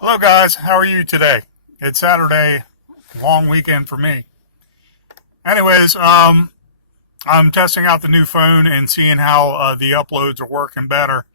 Hello guys, how are you today? It's Saturday, long weekend for me. Anyways, I'm testing out the new phone and seeing how the uploads are working better.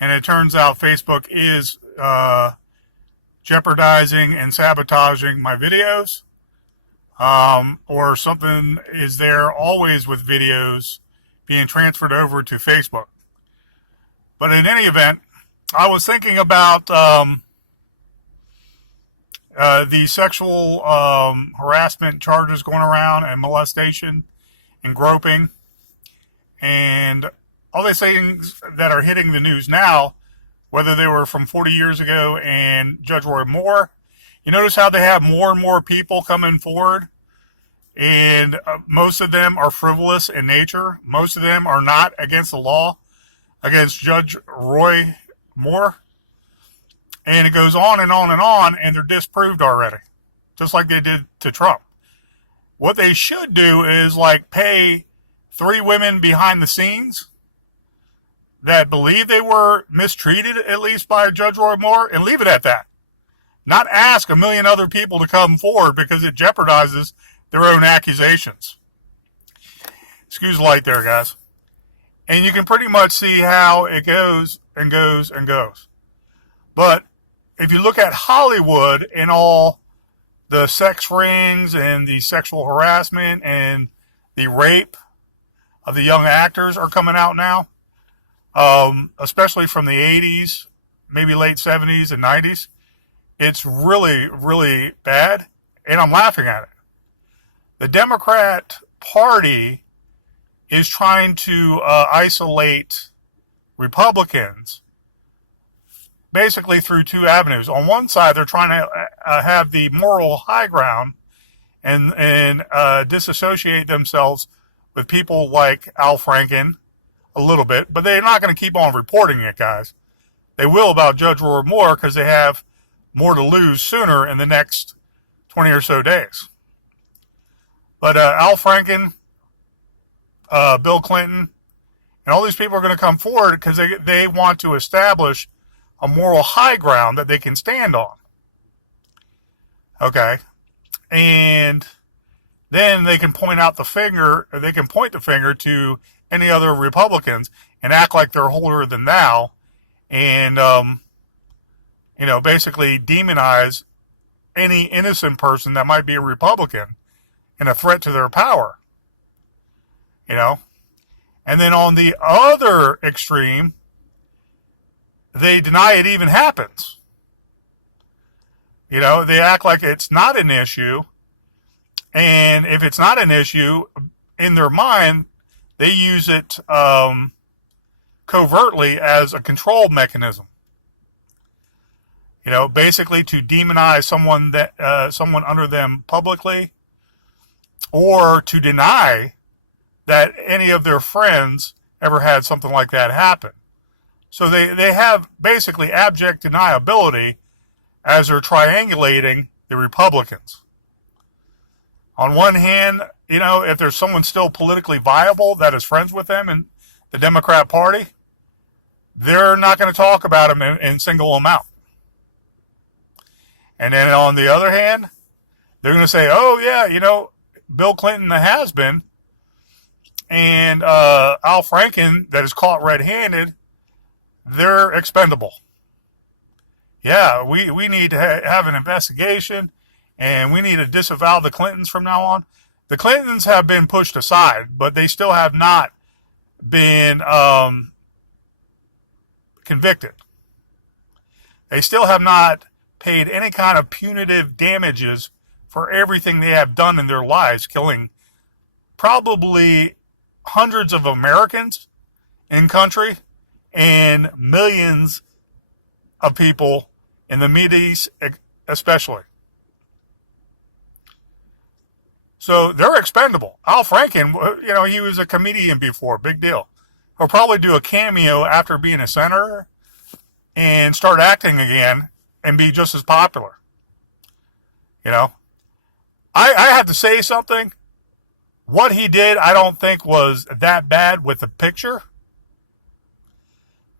And it turns out Facebook is jeopardizing and sabotaging my videos. Or something is there always with videos being transferred over to Facebook. But in any event, I was thinking about the sexual harassment charges going around and molestation and groping and all these things that are hitting the news now, whether they were from 40 years ago and Judge Roy Moore. You notice how they have more and more people coming forward, and most of them are frivolous in nature. Most of them are not against the law, against Judge Roy Moore. And it goes on and on and on, and they're disproved already, just like they did to Trump. What they should do is pay 3 women behind the scenes that believe they were mistreated, at least by Judge Roy Moore, and leave it at that. Not ask a million other people to come forward because it jeopardizes their own accusations. Excuse the light there, guys. And you can pretty much see how it goes and goes and goes. But if you look at Hollywood and all the sex rings and the sexual harassment and the rape of the young actors are coming out now, especially from the 80s, maybe late 70s and 90s, it's really, really bad, and I'm laughing at it. The Democrat Party is trying to isolate Republicans basically through 2 avenues. On one side, they're trying to have the moral high ground and disassociate themselves with people like Al Franken a little bit, but they're not going to keep on reporting it, guys. They will about Judge Roy Moore because they have more to lose sooner in the next 20 or so days. But Al Franken, Bill Clinton, and all these people are going to come forward because they want to establish a moral high ground that they can stand on. Okay. And then they can point the finger to any other Republicans and act like they're holier than thou and, basically demonize any innocent person that might be a Republican and a threat to their power. And then on the other extreme, they deny it even happens. They act like it's not an issue. And if it's not an issue, in their mind, they use it covertly as a control mechanism. Basically to demonize someone under them publicly, or to deny that any of their friends ever had something like that happen. So they have basically abject deniability as they're triangulating the Republicans. On one hand, if there's someone still politically viable that is friends with them in the Democrat Party, they're not going to talk about them in single amount. And then on the other hand, they're going to say, oh yeah, Bill Clinton the has-been and Al Franken that is caught red-handed, they're expendable. Yeah, we need to have an investigation, and we need to disavow the Clintons from now on. The Clintons have been pushed aside, but they still have not been convicted. They still have not paid any kind of punitive damages for everything they have done in their lives, killing probably hundreds of Americans in country and millions of people in the Mideast especially. So they're expendable. Al Franken, he was a comedian before, big deal. He'll probably do a cameo after being a senator and start acting again and be just as popular. I have to say something. What he did, I don't think was that bad with the picture.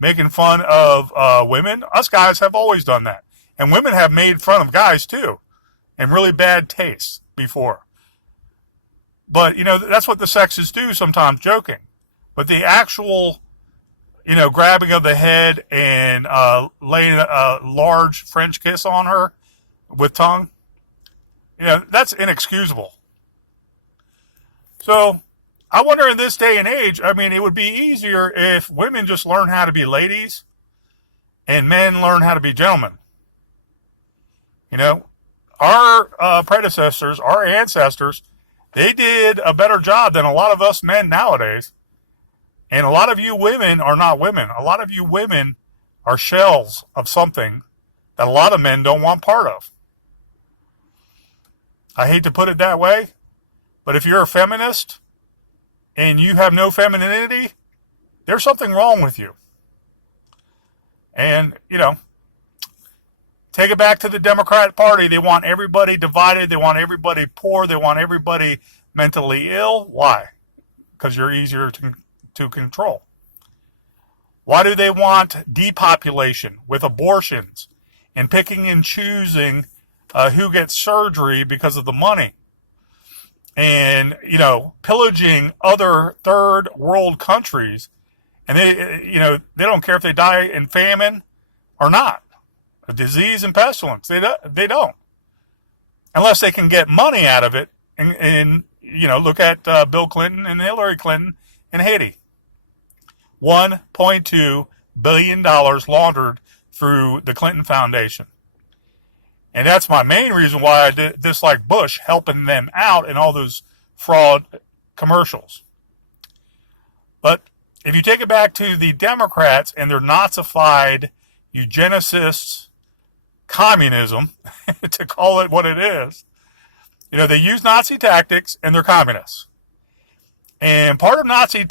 Making fun of women. Us guys have always done that. And women have made fun of guys too, in really bad taste before. But, that's what the sexes do sometimes, joking. But the actual, grabbing of the head and laying a large French kiss on her with tongue, that's inexcusable. So I wonder in this day and age, it would be easier if women just learn how to be ladies and men learn how to be gentlemen. Our predecessors, our ancestors, they did a better job than a lot of us men nowadays. And a lot of you women are not women. A lot of you women are shells of something that a lot of men don't want part of. I hate to put it that way, but if you're a feminist and you have no femininity, there's something wrong with you. And, take it back to the Democrat Party. They want everybody divided. They want everybody poor. They want everybody mentally ill. Why? Because you're easier to control. Why do they want depopulation with abortions and picking and choosing who gets surgery because of the money? And, pillaging other third world countries. And they don't care if they die in famine or not. A disease and pestilence. They don't. Unless they can get money out of it. And look at Bill Clinton and Hillary Clinton in Haiti. $1.2 billion laundered through the Clinton Foundation. And that's my main reason why I dislike Bush helping them out in all those fraud commercials. But if you take it back to the Democrats and their Nazified eugenicists, communism, to call it what it is, they use Nazi tactics and they're communists. And part of Nazi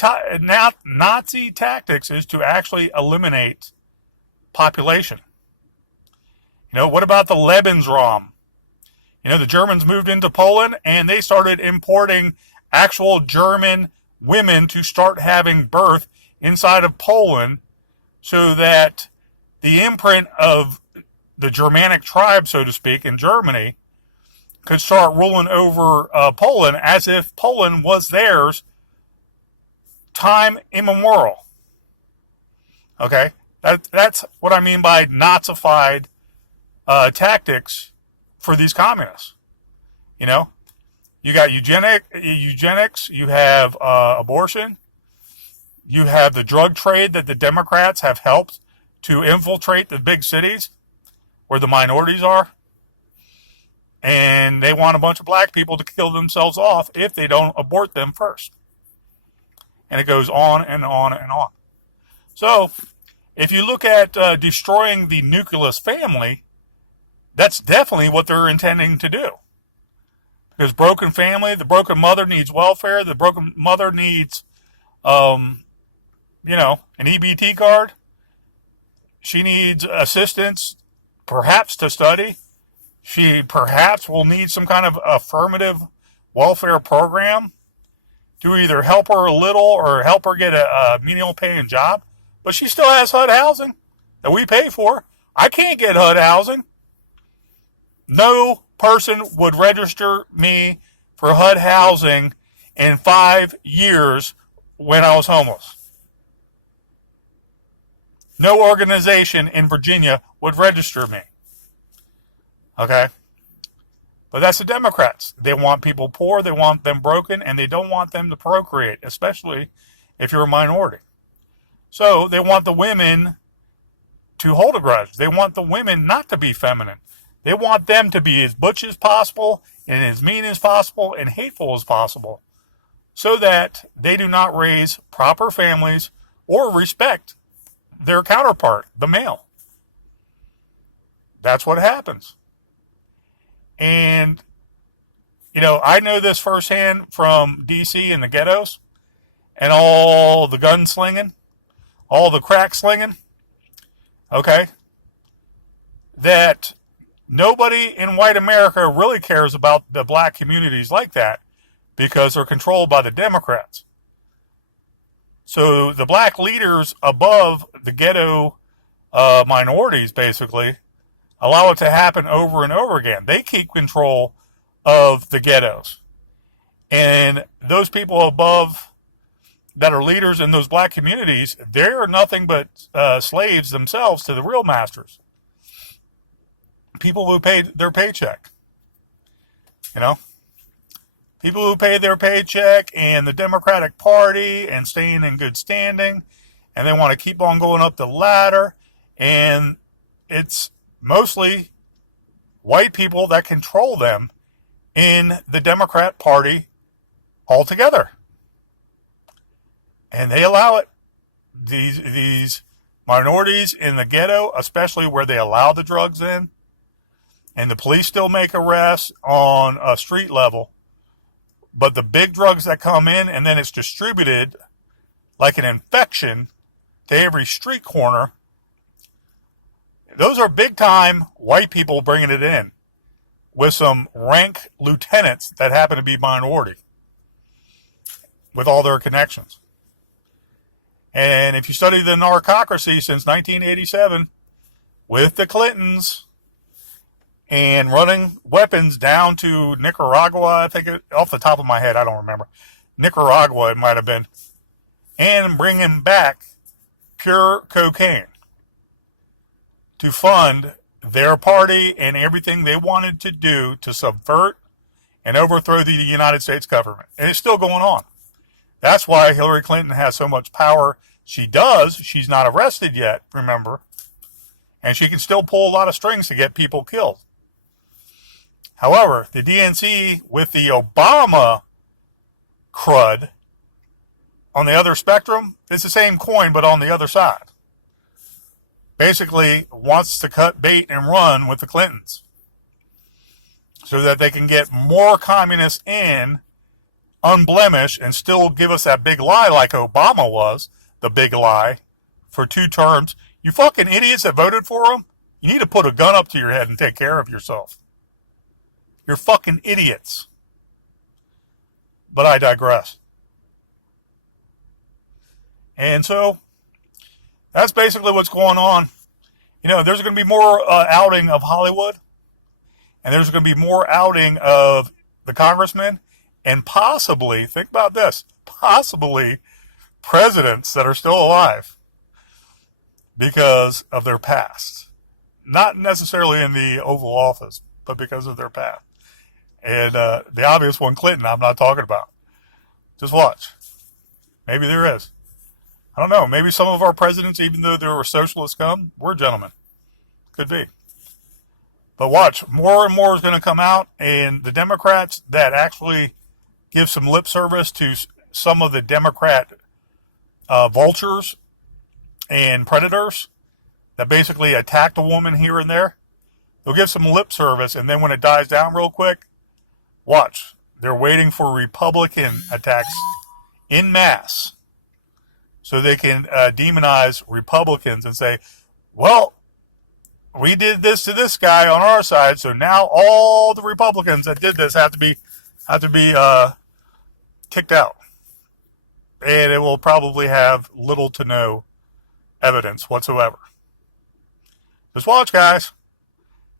tactics is to actually eliminate population. What about the Lebensraum? The Germans moved into Poland and they started importing actual German women to start having birth inside of Poland so that the imprint of the Germanic tribe, so to speak, in Germany could start ruling over Poland as if Poland was theirs time immemorial. Okay? That's what I mean by Nazified tactics for these communists. You got eugenics, you have abortion, you have the drug trade that the Democrats have helped to infiltrate the big cities where the minorities are. And they want a bunch of black people to kill themselves off if they don't abort them first. And it goes on and on and on. So, if you look at destroying the nucleus family, that's definitely what they're intending to do. Because broken family, the broken mother needs welfare, the broken mother needs, an EBT card. She needs assistance, perhaps to study. She perhaps will need some kind of affirmative welfare program to either help her a little or help her get a menial paying job. But she still has HUD housing that we pay for. I can't get HUD housing. No person would register me for HUD housing in 5 years when I was homeless. No organization in Virginia would register me. Okay? But that's the Democrats. They want people poor, they want them broken, and they don't want them to procreate, especially if you're a minority. So they want the women to hold a grudge. They want the women not to be feminine. They want them to be as butch as possible and as mean as possible and hateful as possible so that they do not raise proper families or respect their counterpart, the male. That's what happens. And, I know this firsthand from D.C. and the ghettos and all the gun slinging, all the crack slinging, okay, that nobody in white America really cares about the black communities like that because they're controlled by the Democrats. So the black leaders above the ghetto minorities, basically, allow it to happen over and over again. They keep control of the ghettos. And those people above that are leaders in those black communities, they're nothing but slaves themselves to the real masters. People who paid their paycheck. You know? People who pay their paycheck and the Democratic Party and staying in good standing. And they want to keep on going up the ladder. And it's mostly white people that control them in the Democrat Party altogether. And they allow it. These minorities in the ghetto, especially where they allow the drugs in, and the police still make arrests on a street level, but the big drugs that come in and then it's distributed like an infection to every street corner, those are big time white people bringing it in with some rank lieutenants that happen to be minority with all their connections. And if you study the narcocracy since 1987 with the Clintons and running weapons down to Nicaragua, I think off the top of my head, I don't remember. Nicaragua it might have been. And bringing back pure cocaine to fund their party and everything they wanted to do to subvert and overthrow the United States government. And it's still going on. That's why Hillary Clinton has so much power. She does. She's not arrested yet, remember. And she can still pull a lot of strings to get people killed. However, the DNC with the Obama crud on the other spectrum, it's the same coin, but on the other side. Basically wants to cut bait and run with the Clintons so that they can get more communists in unblemished and still give us that big lie like Obama was, the big lie, for 2 terms. You fucking idiots that voted for him, you need to put a gun up to your head and take care of yourself. You're fucking idiots. But I digress. And so, that's basically what's going on. You know, there's going to be more outing of Hollywood. And there's going to be more outing of the congressmen. And possibly, think about this, possibly presidents that are still alive because of their past. Not necessarily in the Oval Office, but because of their past. And the obvious one, Clinton, I'm not talking about. Just watch. Maybe there is. I don't know. Maybe some of our presidents, even though they were socialist scum, were gentlemen. Could be. But watch. More and more is going to come out. And the Democrats that actually give some lip service to some of the Democrat vultures and predators that basically attacked a woman here and there, they'll give some lip service. And then when it dies down real quick, watch. They're waiting for Republican attacks en masse so they can demonize Republicans and say, well, we did this to this guy on our side, so now all the Republicans that did this have to be kicked out. And it will probably have little to no evidence whatsoever. Just watch, guys.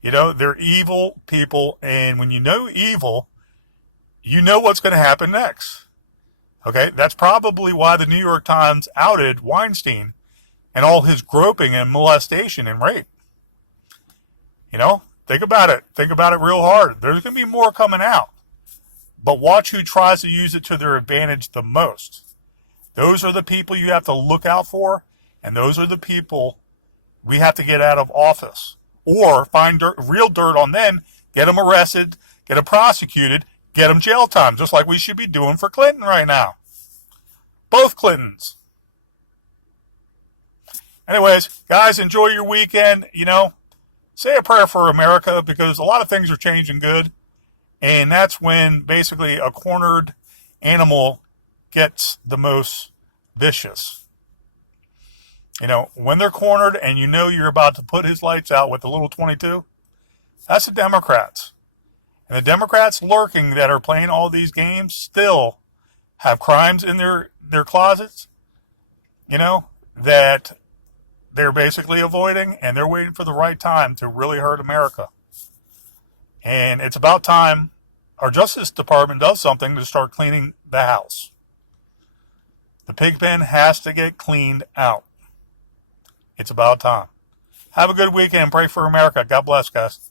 You know, they're evil people, and when you know evil, you know what's going to happen next. Okay, that's probably why the New York Times outed Weinstein and all his groping and molestation and rape. You know, think about it. Think about it real hard. There's going to be more coming out. But watch who tries to use it to their advantage the most. Those are the people you have to look out for, and those are the people we have to get out of office. Or find real dirt on them, get them arrested, get them prosecuted, get them jail time, just like we should be doing for Clinton right now. Both Clintons. Anyways, guys, enjoy your weekend. You know, say a prayer for America because a lot of things are changing good. And that's when basically a cornered animal gets the most vicious. You know, when they're cornered and you know you're about to put his lights out with the little 22, that's the Democrats. And the Democrats lurking that are playing all these games still have crimes in their closets, you know, that they're basically avoiding, and they're waiting for the right time to really hurt America. And it's about time our Justice Department does something to start cleaning the house. The pig pen has to get cleaned out. It's about time. Have a good weekend. Pray for America. God bless, guys.